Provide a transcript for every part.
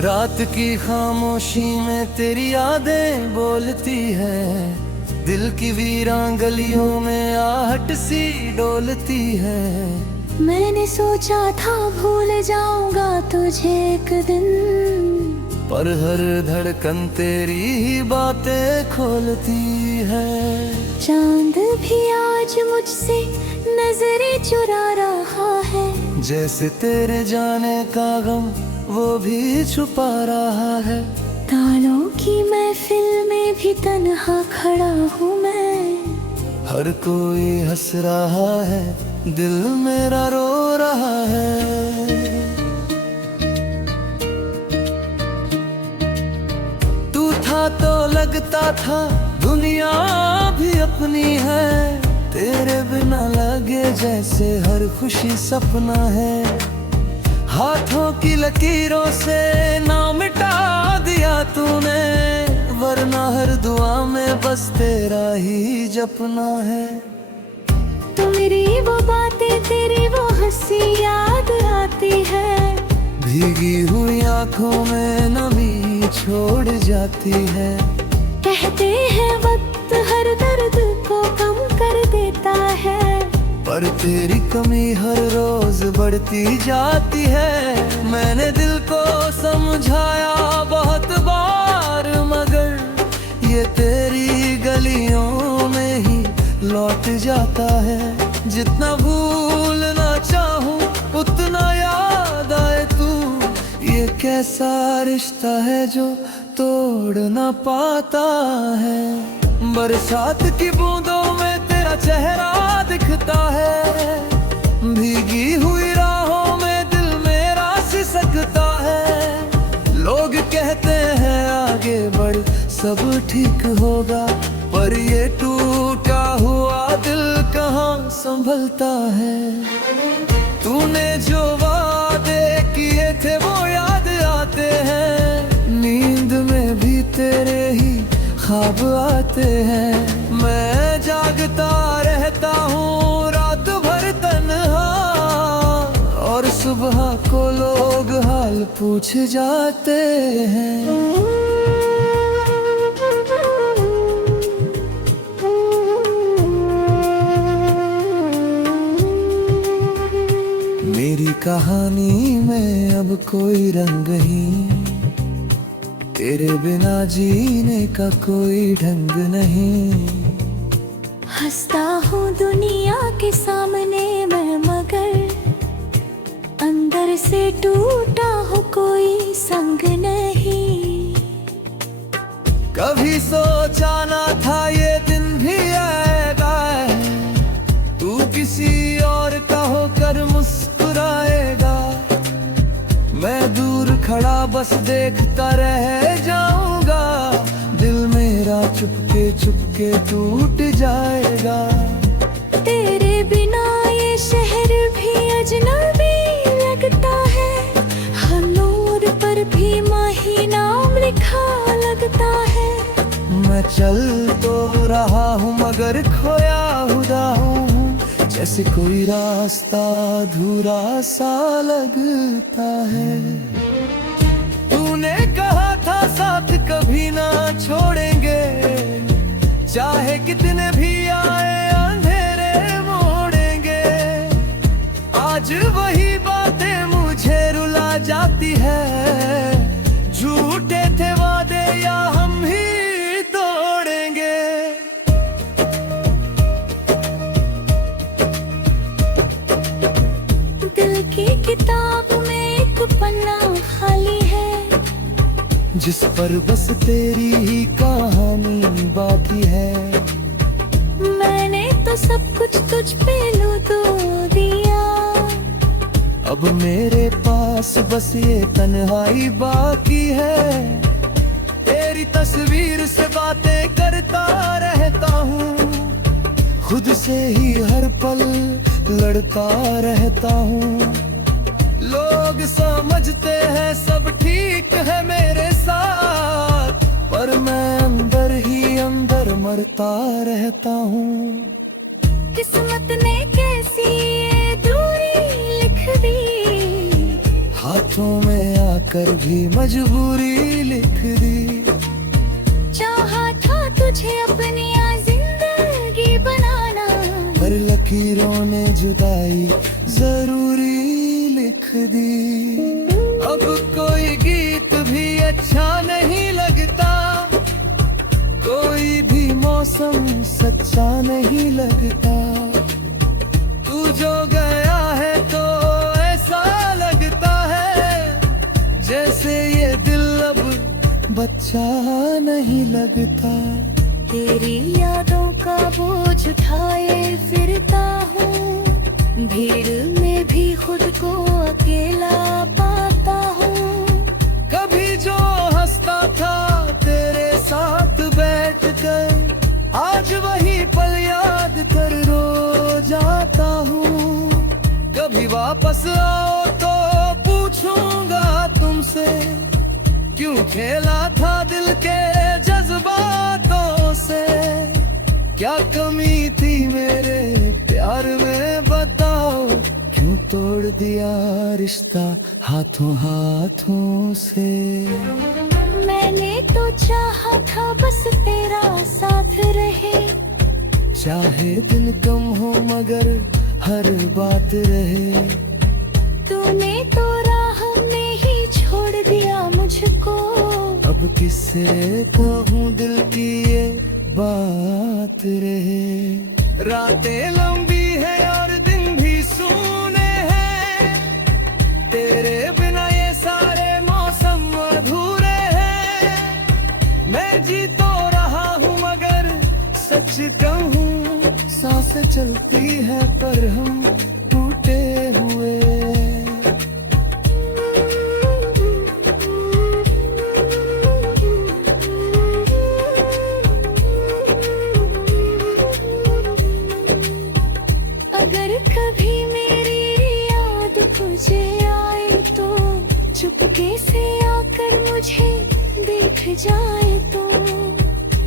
रात की खामोशी में तेरी यादें बोलती है, दिल की वीरान गलियों में आहट सी डोलती है। मैंने सोचा था भूल जाऊंगा तुझे एक दिन, पर हर धड़कन तेरी ही बातें खोलती है। चांद भी आज मुझसे नजरें चुरा रहा है, जैसे तेरे जाने का गम वो भी छुपा रहा है। तालों की महफिल में भी तन्हा खड़ा हूँ मैं, हर कोई हंस रहा है, दिल मेरा रो रहा है। तू था तो लगता था दुनिया भी अपनी है, तेरे बिना लगे जैसे हर खुशी सपना है। हाथों की लकीरों से नाम मिटा दिया तूने, वरना हर दुआ में बस तेरा ही जपना है। तो मेरी वो बातें तेरी वो हंसी याद आती है, भीगी हुई आंखों में नमी छोड़ जाती है। कहते हैं वक्त हर दर्द को कम कर देता है, पर तेरी कमी हर रोज बढ़ती जाती है। मैंने दिल को समझाया बहुत बार, मगर ये तेरी गलियों में ही लौट जाता है। जितना भूलना चाहूं उतना याद आए तू, ये कैसा रिश्ता है जो तोड़ ना पाता है। बरसात की बूंदों में तेरा चेहरा दिखता है, भीगी हुई राहों में दिल मेरा सिसकता है। लोग कहते हैं आगे बढ़ सब ठीक होगा, पर ये टूटा हुआ दिल कहाँ संभलता है। तूने जो वादे किए थे वो याद आते हैं, नींद में भी तेरे ही ख्वाब आते हैं। मैं जागता रहता हूँ रात भर तन्हा, और सुबह को लोग हाल पूछ जाते हैं। मेरी कहानी में अब कोई रंग नहीं, तेरे बिना जीने का कोई ढंग नहीं। हंसता हूँ दुनिया के सामने मैं, मगर अंदर से टूटा हो कोई संग नहीं। कभी सोचा ना था ये दिन भी आएगा, तू किसी और का होकर मुस्कुराएगा। मैं दूर खड़ा बस देखता रह जाऊंगा, दिल मेरा चुपके चुपके टूट जाएगा। तेरे बिना ये शहर भी अजनबी लगता है, हर नूर पर भी माही नाम लिखा लगता है। मैं चल तो रहा हूँ मगर खोया हुआ हूँ, जैसे कोई रास्ता अधूरा सा लगता है। तूने कहा था साथ कभी ना छोड़ेंगे, चाहे कितने भी आए अंधेरे मोड़ेंगे। आज वही बातें मुझे रुला जाती है, झूठे थे वादे या हम ही तोड़ेंगे। दिल की किताब में एक पन्ना खाली है, जिस पर बस तेरी ही कहानी बाकी है। मैंने तो सब कुछ तुझ पे लूट दिया, अब मेरे पास बस ये तन्हाई बाकी है। तेरी तस्वीर से बातें करता रहता हूँ, खुद से ही हर पल लड़ता रहता हूँ। लोग समझते हैं सब ठीक है मेरे साथ, पर मैं अंदर ही अंदर मरता रहता हूँ। किस्मत ने कैसी ये दूरी लिख दी, हाथों में कर भी मजबूरी लिख दी। चाहा था तुझे अपनी जिंदगी बनाना, पर लकीरों ने जुदाई जरूरी लिख दी। अब कोई गीत भी अच्छा नहीं लगता, कोई भी मौसम सच्चा नहीं लगता। तू जो गया है तो ऐसा लगता है जैसे ये दिल अब बच्चा नहीं लगता। तेरी यादों का बोझ उठाए फिरता हूँ, भीड़ में भी खुद को अकेला पाता हूँ। कभी जो हंसता था तेरे साथ बैठकर, आज वही पल याद कर रो जाता हूँ। कभी वापस आओ तो पूछूंगा तुमसे, क्यों खेला था दिल के जज्बातों से। क्या कमी थी मेरे प्यार में बताओ, क्यों तोड़ दिया रिश्ता हाथों हाथों से। मैंने तो चाहा था बस तेरा साथ रहे, चाहे दिन कम हो मगर हर बात रहे। तूने तो राह में ही छोड़ दिया मुझको, अब किससे कहूँ दिल की ये बात रहे। रातें लंबी है और दिन भी सूने हैं, तेरे बिना ये सारे मौसम अधूरे हैं। मैं जी तो रहा हूँ मगर सच कहूँ सांसें चलती है पर हम टूटे हुए। अगर कभी मेरी याद तुझे आए तो चुपके से आकर मुझे देख जाए तो,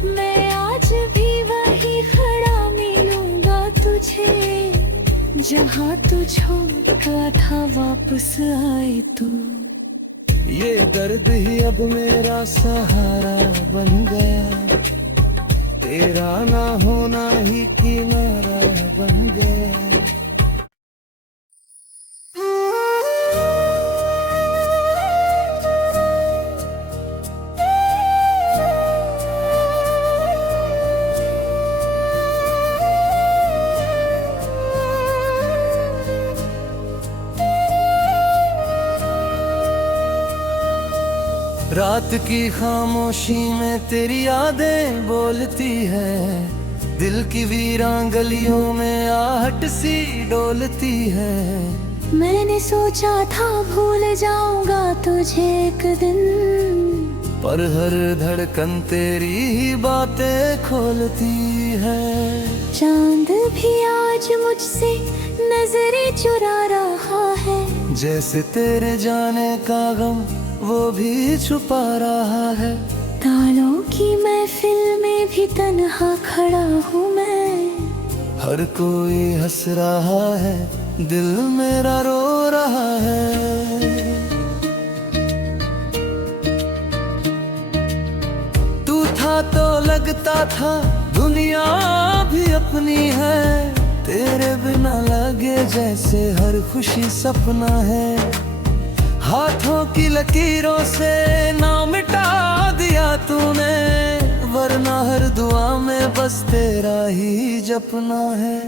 मैं आज भी वही खड़ा मिलूंगा तुझे, जहाँ तू छोड़ का था वापस आए तू। ये दर्द ही अब मेरा सहारा बन गया, तेरा ना होना ही किनारा बन गया। रात की खामोशी में तेरी यादें बोलती है, दिल की वीरान गलियों में आहट सी डोलती है। मैंने सोचा था भूल जाऊंगा तुझे एक दिन, पर हर धड़कन तेरी ही बातें खोलती है। चांद भी आज मुझसे नजरें चुरा रहा है, जैसे तेरे जाने का गम वो भी छुपा रहा है। तालों की महफिल में भी तन्हा खड़ा हूँ मैं, हर कोई हंस रहा है दिल मेरा रो रहा है। तू था तो लगता था दुनिया भी अपनी है, तेरे बिना लगे जैसे हर खुशी सपना है। हाथों की लकीरों से नाम मिटा दिया तूने, वरना हर दुआ में बस तेरा ही जपना है।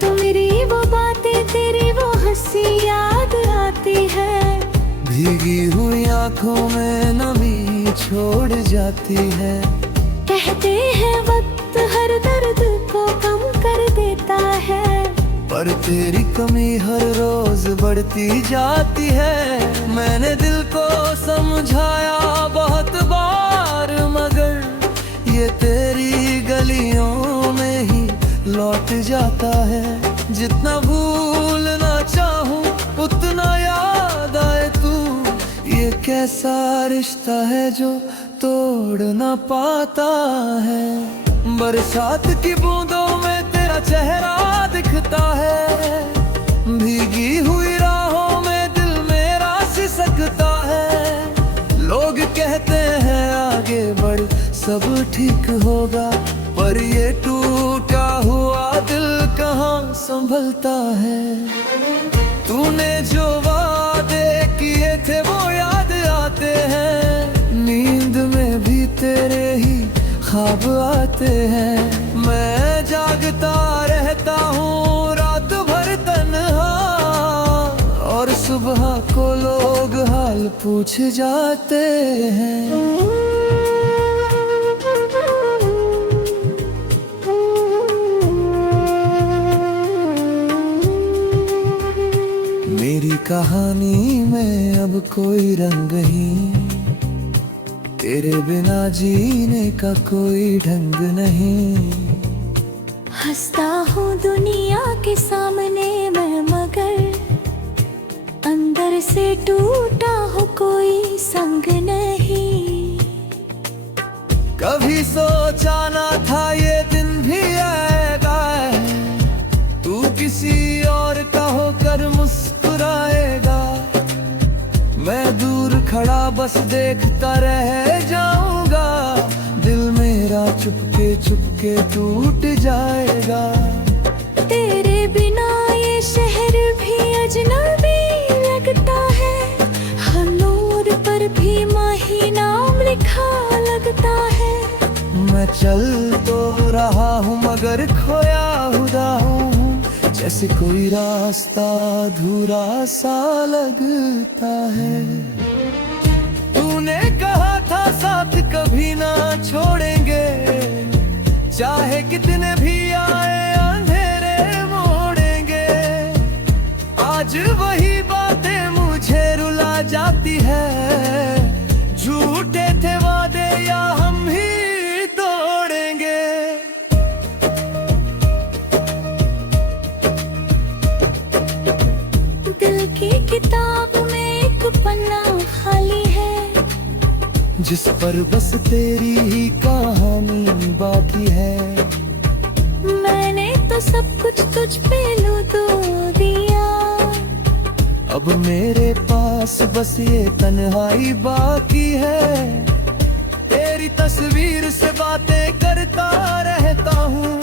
तो मेरी वो बातें तेरी वो हंसी याद आती है, भीगी हुई आंखों में नमी छोड़ जाती है। कहते हैं वक्त हर दर्द को कम कर देता है, पर तेरी कमी हर रोज बढ़ती जाती है। मैंने दिल को समझाया बहुत बार मगर ये तेरी गलियों में ही लौट जाता है। जितना भूलना चाहूँ उतना याद आए तू, ये कैसा रिश्ता है जो तोड़ ना पाता है। बरसात की बूंदों में तेरा चेहरा दिखता है, भीगी हुई राहों में दिल मेरा सिसकता है। सब ठीक होगा। पर ये टूटा हुआ दिल कहाँ संभलता है। तूने जो वादे किए थे वो याद आते हैं, नींद में भी तेरे ही ख्वाब आते हैं। मैं जागता रहता हूँ रात भर तन्हा, और सुबह को लोग हाल पूछ जाते हैं। मेरी कहानी में अब कोई रंग नहीं, तेरे बिना जीने का कोई ढंग नहीं। हंसता हूँ दुनिया के सामने मैं, मगर अंदर से टूटा हो कोई संग नहीं। कभी सोचा ना था ये दिन भी आएगा, तू किसी और का होकर मुस्कुराएगा। मैं दूर खड़ा बस देखता रह जाऊंगा, दिल मेरा चुपके चुपके टूट जाएगा। तेरे बिना ये शहर भी अजनबी लगता है, हर नूर पर भी माही नाम लिखा लगता है। मैं चल तो रहा हूँ मगर खोया हुआ हूँ, जैसे कोई रास्ता अधूरा सा लगता है। तूने कहा था साथ कभी ना छोड़ेंगे, चाहे कितने भी आए अंधेरे मोड़ेंगे। आज वही बातें मुझे रुला जाती है, झूठे थे वादे या हम ही तोड़ेंगे। दिल की किताब में एक पन्ना खाली है, जिस पर बस तेरी ही कहानी बाकी है। मैंने तो सब कुछ तुझ पे लूट दिया, अब मेरे पास बस ये तन्हाई बाकी है। तेरी तस्वीर से बातें करता रहता हूँ,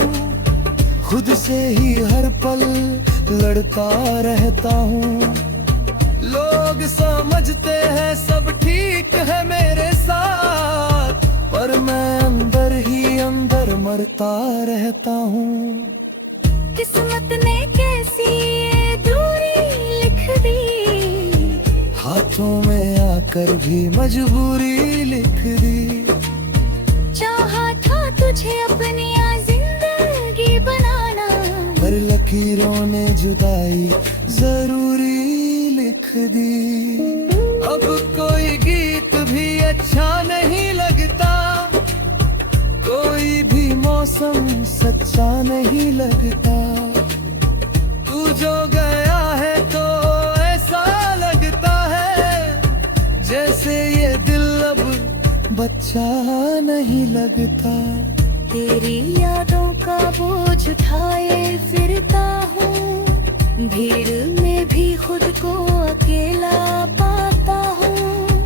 खुद से ही हर पल लड़ता रहता हूँ। लोग समझते हैं सब ठीक है मेरे साथ, पर मैं अंदर ही अंदर मरता रहता हूँ। किस्मत ने कैसी ये दूरी लिख दी, हाथों में आकर भी मजबूरी लिख दी। चाहा था तुझे अपनी जिंदगी बनाना, पर लकीरों ने जुदाई जरूरी लिख दी। अब कोई गीत भी अच्छा नहीं लगता, कोई भी मौसम सच्चा नहीं लगता। तू जो गया है तो ऐसा लगता है, जैसे ये दिल अब बच्चा नहीं लगता। तेरी यादों का बोझ उठाए फिरता हूँ, भीड़ में भी खुद को अकेला पाता हूँ।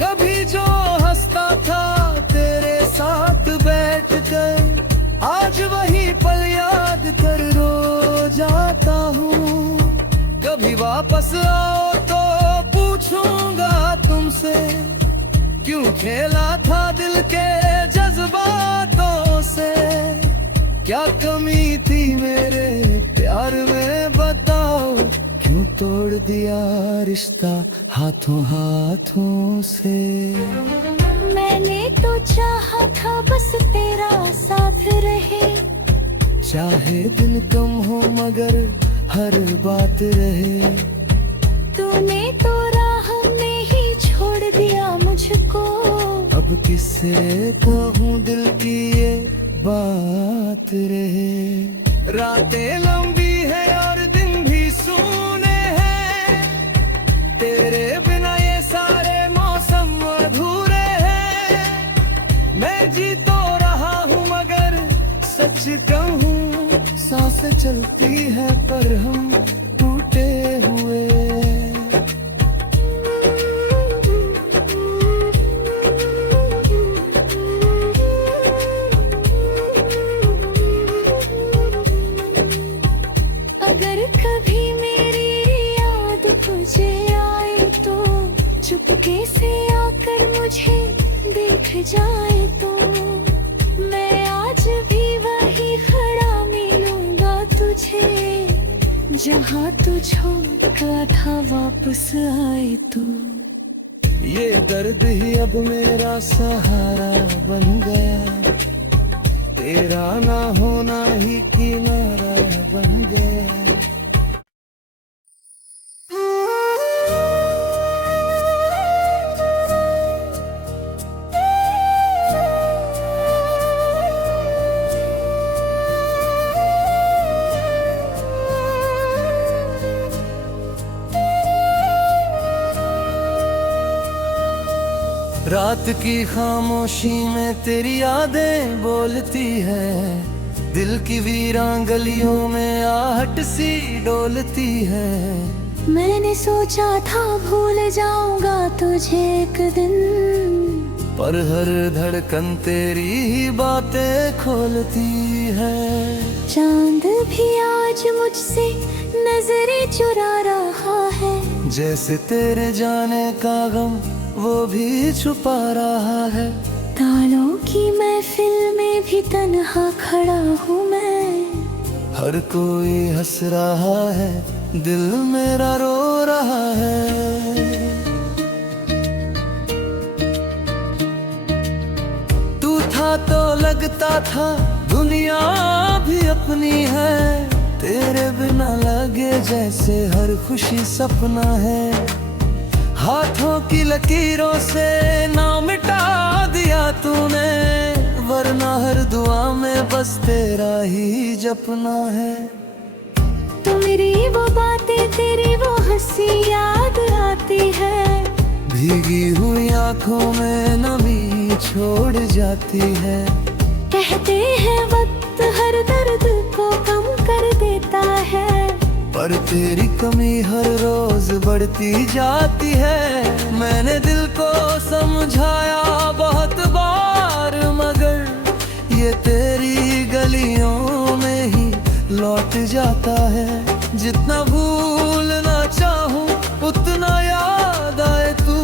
कभी जो हंसता था तेरे साथ बैठकर, आज वही पल याद कर रो जाता हूँ। कभी वापस आओ तो पूछूंगा तुमसे, क्यों खेला था दिल के जज्बातों से। क्या कमी थी मेरे प्यार में बताओ, क्यों तोड़ दिया रिश्ता हाथों हाथों से। मैंने तो चाहा था बस तेरा साथ रहे, चाहे दिन कम हो मगर हर बात रहे। तूने तो राह में ही छोड़ दिया मुझको, अब किससे कहूँ दिल की ये बात रहे। रातें लंबी है और दिन भी सूने हैं, तेरे बिना ये सारे मौसम अधूरे हैं। मैं जी तो रहा हूँ मगर सच कहूँ सांसें चलती है पर हम टूटे हुए। अगर कभी मेरी याद तुझे आए तो चुपके से आकर मुझे देख जाए तो मैं आज भी वही खड़ा मिलूंगा तुझे, जहाँ तू छोड़ का था वापस आए तू। ये दर्द ही अब मेरा सहारा बन गया, तेरा ना होना ही किनारा बन गया। रात की खामोशी में तेरी यादें बोलती है, दिल की वीरान गलियों में आहट सी डोलती है। मैंने सोचा था भूल जाऊंगा तुझे एक दिन, पर हर धड़कन तेरी ही बातें खोलती है। चांद भी आज मुझसे नजरें चुरा रहा है, जैसे तेरे जाने का गम वो भी छुपा रहा है। तालों की महफिल में भी तन्हा खड़ा हूँ मैं, हर कोई हंस रहा है, दिल मेरा रो रहा है। तू था तो लगता था दुनिया भी अपनी है, तेरे बिना लगे जैसे हर खुशी सपना है। हाथों की लकीरों से नाम मिटा दिया तूने, वरना हर दुआ में बस तेरा ही जपना है। तो मेरी वो बातें तेरी वो हंसी याद आती है, भीगी हुई आंखों में नमी छोड़ जाती है। कहते हैं वक्त हर दर्द को कम कर देता है, पर तेरी कमी हर रोज बढ़ती जाती है। मैंने दिल को समझाया बहुत बार, मगर ये तेरी गलियों में ही लौट जाता है। जितना भूलना चाहूँ उतना याद आए तू,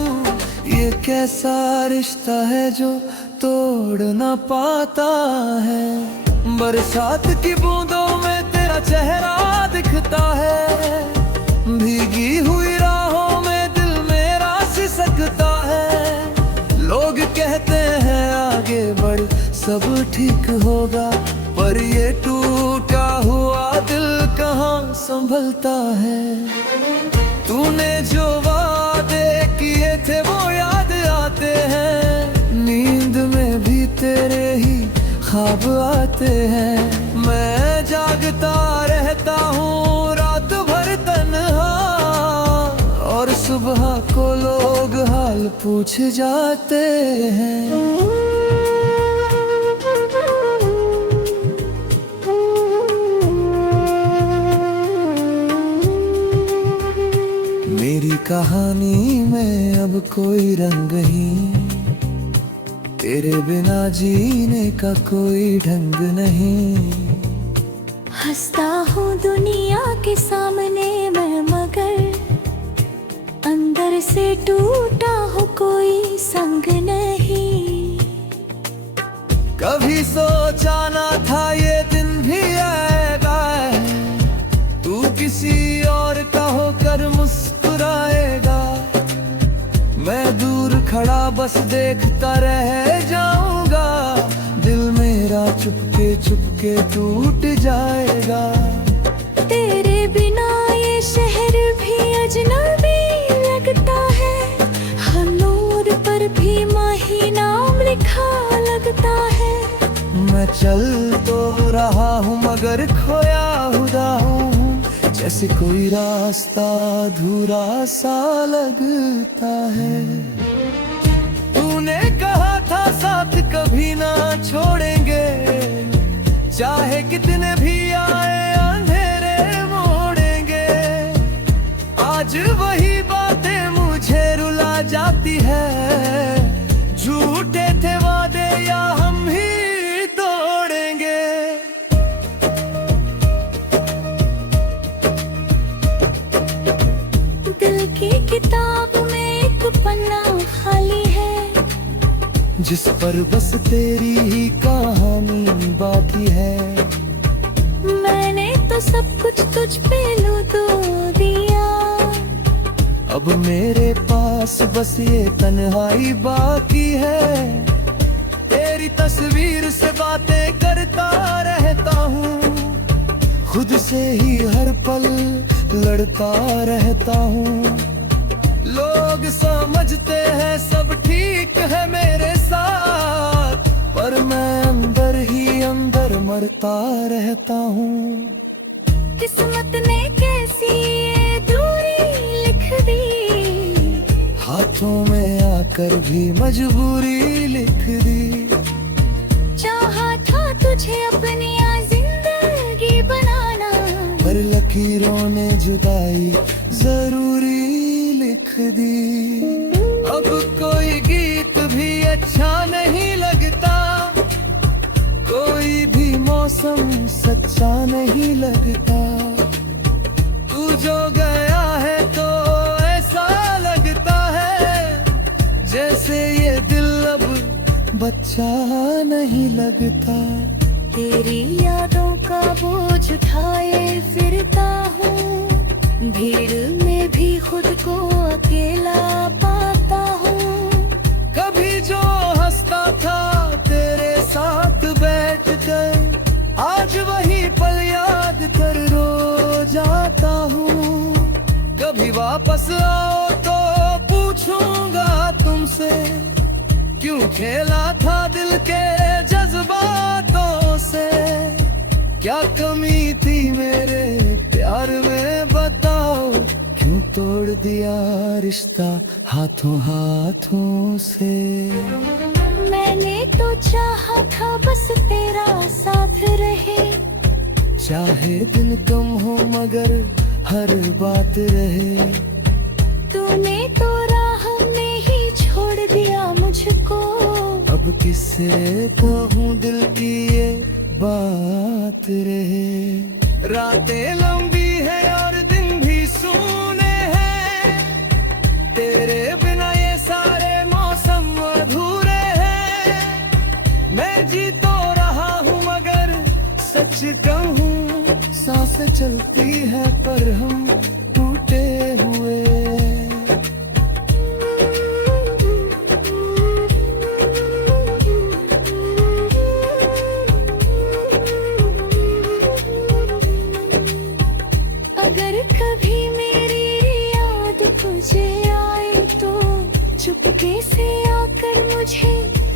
ये कैसा रिश्ता है जो तोड़ ना पाता है। बरसात की बूंदों में तेरा चेहरा दिखता है, भीगी हुई राहों में दिल मेरा सिसकता है। लोग कहते हैं आगे बढ़ सब ठीक होगा, पर ये टूटा हुआ दिल कहाँ संभलता है। तूने जो वादे किए थे वो याद आते हैं, नींद में भी तेरे ही ख्वाब आते हैं। मैं जागता रहता हूँ रात भर तन्हा, और सुबह को लोग हाल पूछ जाते हैं। मेरी कहानी में अब कोई रंग नहीं, तेरे बिना जीने का कोई ढंग नहीं। हंसता हूँ दुनिया के सामने मैं, मगर अंदर से टूटा हो कोई संग नहीं। कभी सोचा ना था ये दिन भी आएगा, तू किसी और का होकर मुस्कुराएगा। मैं दूर खड़ा बस देखता रह जाऊंगा, दिल मेरा चुपके चुपके टूट जाएगा। तेरे बिना ये शहर भी अजनबी लगता है, हर नूर पर भी माही नाम लिखा लगता है। मैं चल तो रहा हूँ मगर खोया हुआ हूँ, जैसे कोई रास्ता अधूरा सा लगता है। तूने कहा था साथ कभी ना छोड़ेंगे, चाहे कितने भी आए अंधेरे मोड़ेंगे। आज वही बातें मुझे रुला जाती है, झूठे थे वादे या हम ही तोड़ेंगे। जिस पर बस तेरी ही कहानी बाकी है। मैंने तो सब कुछ तुझ पे लुटो दिया, अब मेरे पास बस ये तन्हाई बाकी है। तेरी तस्वीर से बातें करता रहता हूँ, खुद से ही हर पल लड़ता रहता हूँ। लोग समझते हैं सब ठीक है मेरे साथ, पर मैं अंदर ही अंदर मरता रहता हूँ। किस्मत ने कैसी ये दूरी लिख दी, हाथों में आकर भी मजबूरी लिख दी। चाहा था तुझे अपनी जिंदगी बनाना, पर लकीरों ने जुदाई जरूरी लिख दी। अब कोई गीत भी अच्छा नहीं लगता, कोई भी मौसम सच्चा नहीं लगता। तू जो गया है तो ऐसा लगता है, जैसे ये दिल अब बच्चा नहीं लगता। तेरी यादों का बोझ उठाए फिरता हूँ, भीड़ में भी खुद को अकेला पाता हूँ। कभी जो हंसता था तेरे साथ बैठकर, आज वही पल याद कर रो जाता हूँ। कभी वापस आओ तो पूछूंगा तुमसे, क्यों खेला था दिल के जज्बातों से। क्या कमी थी मेरे प्यार में बताओ, क्यों तोड़ दिया रिश्ता हाथों हाथों से। मैंने तो चाहा था बस तेरा साथ रहे, चाहे दिन कम हो मगर हर बात रहे। तूने तो राह में ही छोड़ दिया मुझको, अब किससे कहूँ दिल की ये बात रहे। रातें लंबी है और दिन भी सूने हैं, तेरे बिना ये सारे मौसम अधूरे हैं। मैं जी तो रहा हूँ मगर सच कहूँ सांसें चलती है पर हम टूटे हुए। अगर कभी मेरी याद तुझे आए तो चुपके से आकर मुझे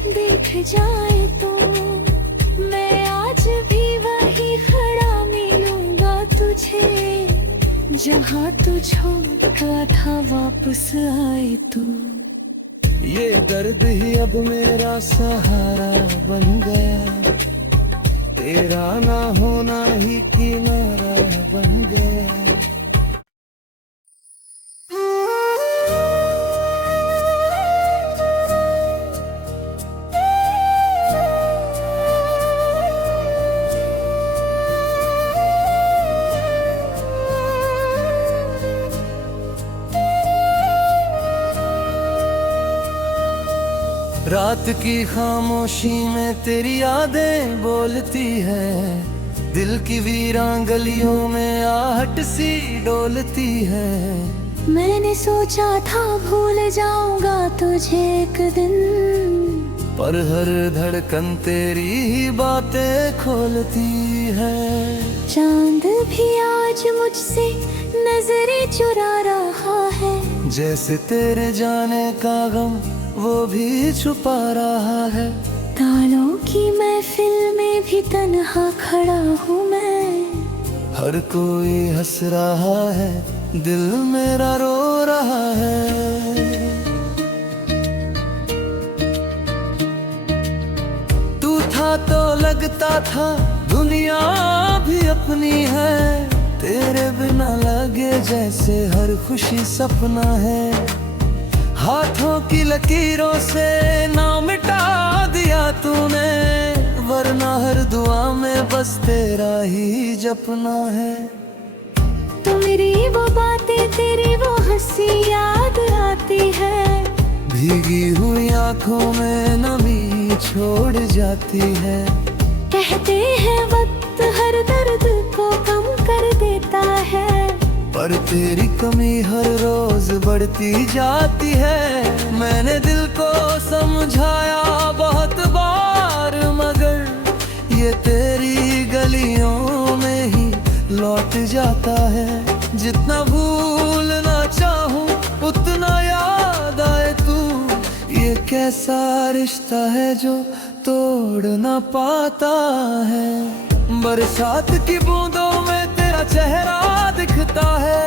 देख जाए तो, मैं आज भी वही खड़ा मिलूंगा तुझे, जहाँ तू छोड़ा था वापस आए तू। ये दर्द ही अब मेरा सहारा बन गया, तेरा ना होना ही किनारा बन गया। रात की खामोशी में तेरी यादें बोलती है, दिल की वीरान गलियों में आहट सी डोलती है। मैंने सोचा था भूल जाऊंगा तुझे एक दिन, पर हर धड़कन तेरी ही बातें खोलती है। चांद भी आज मुझसे नजरें चुरा रहा है, जैसे तेरे जाने का गम वो भी छुपा रहा है। तालों की महफिल में भी तन्हा खड़ा हूँ मैं, हर कोई हंस रहा है दिल मेरा रो रहा है। तू था तो लगता था दुनिया भी अपनी है, तेरे बिना लगे जैसे हर खुशी सपना है। हाथों की लकीरों से नाम मिटा दिया तूने, वरना हर दुआ में बस तेरा ही जपना है। तो मेरी वो बातें तेरी वो हंसी याद आती है, भीगी हुई आंखों में नमी छोड़ जाती है। कहते हैं वक्त हर दर्द को कम कर देता है, पर तेरी कमी हर रोज बढ़ती जाती है। मैंने दिल को समझाया बहुत बार, मगर ये तेरी गलियों में ही लौट जाता है। जितना भूलना चाहूं उतना याद आए तू, ये कैसा रिश्ता है जो तोड़ ना पाता है। बरसात की बूंदों में तेरा चेहरा दिखता है,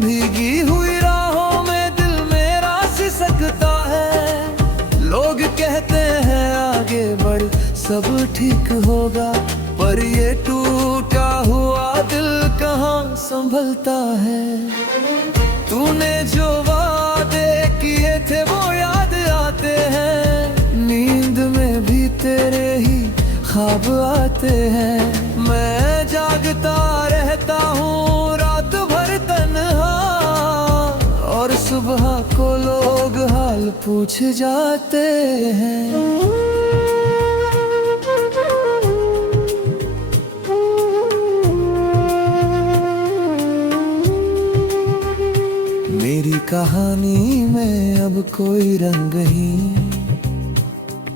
भीगी हुई राहों में दिल मेरा सिसकता है। लोग कहते हैं आगे बढ़ सब ठीक होगा, पर ये टूटा हुआ दिल कहाँ संभलता है। तूने जो वादे किए थे वो याद आते हैं, नींद में भी तेरे ही ख्वाब आते हैं। मैं जागता रहता हूँ रात भर तन्हा, और सुबह को लोग हाल पूछ जाते हैं। मेरी कहानी में अब कोई रंग नहीं,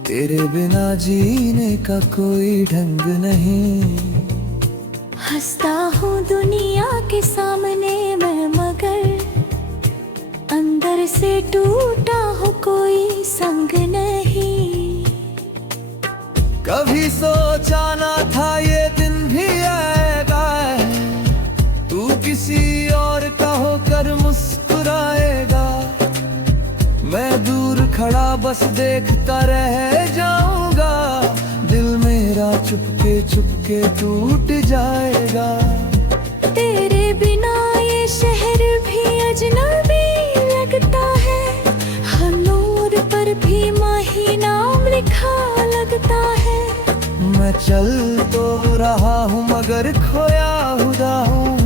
तेरे बिना जीने का कोई ढंग नहीं। हंसता हूँ दुनिया के सामने मैं, मगर अंदर से टूटा हो कोई संग नहीं। कभी सोचा ना था ये दिन भी आएगा, तू किसी और का होकर मुस्कुराएगा। मैं दूर खड़ा बस देखता रह जाऊंगा, दिल मेरा चुपके चुपके टूट जाएगा। तेरे बिना ये शहर भी अजनबी लगता है, हर नूर पर भी माही नाम लिखा लगता है। मैं चल तो रहा हूँ मगर खोया हुआ हूँ,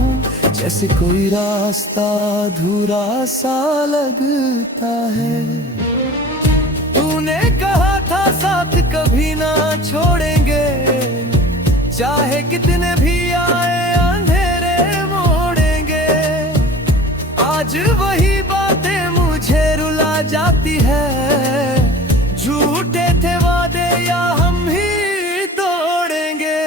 जैसे कोई रास्ता अधूरा सा लगता है। तूने कहा था साथ कभी ना छोड़ेंगे, चाहे कितने भी आए अंधेरे मोड़ेंगे। आज वही बातें मुझे रुला जाती है, झूठे थे वादे या हम ही तोड़ेंगे।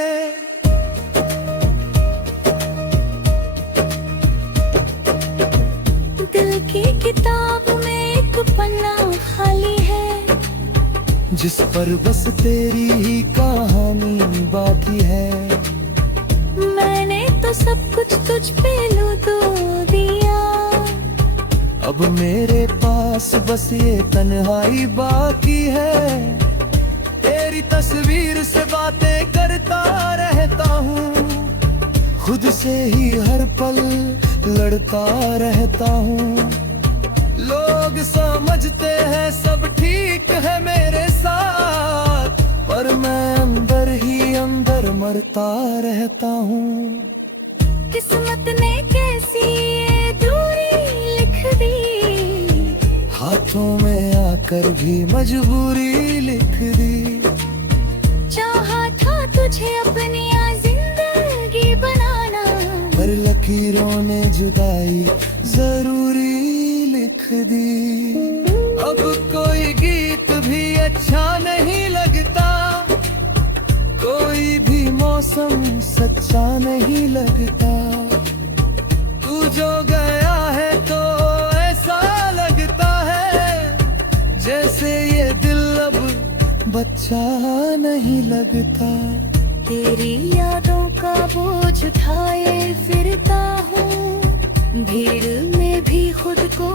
दिल की किताब में एक पन्ना खाली है, जिस पर बस तेरी ही कहानी बाकी है। मैंने तो सब कुछ तुझ पे लुटो दिया, अब मेरे पास बस ये तन्हाई बाकी है। तेरी तस्वीर से बातें करता रहता हूँ, खुद से ही हर पल लड़ता रहता हूँ। लोग समझते हैं सब ठीक है मेरे साथ, पर मैं अंदर ही अंदर मरता रहता हूँ। किस्मत ने कैसी ये दूरी लिख दी, हाथों में आकर भी मजबूरी लिख दी। चाहा था तुझे अपनी जिंदगी बनाना, पर लकीरों ने जुदाई जरूरी लिख दी। अब कोई गीत भी अच्छा नहीं लगता, कोई भी मौसम सच्चा नहीं लगता। तू जो गया है तो ऐसा लगता है, जैसे ये दिल अब बच्चा नहीं लगता। तेरी यादों का बोझ उठाए फिरता हूँ, भीड़ में भी खुद को